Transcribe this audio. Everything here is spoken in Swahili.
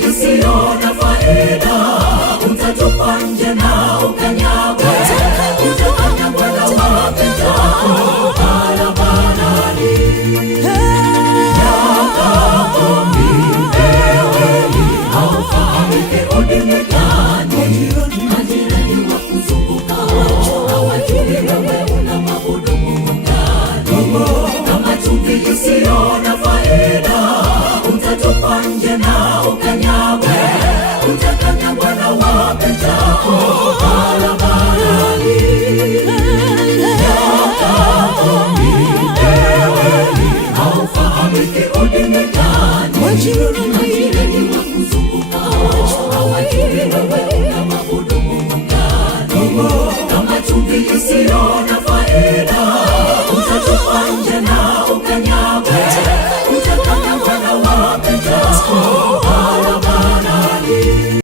isiyo na faida, utatupa nje na ukanyagwe, utakanyagwa na wapitao barabarani. Yakaombileweni haufahamike udini gani, majirani wa kuzunguka hawajui wewe unamwabudu Mungu gani. Kama chumvi isiyo na faida, utatupa nje na ukanyagwe.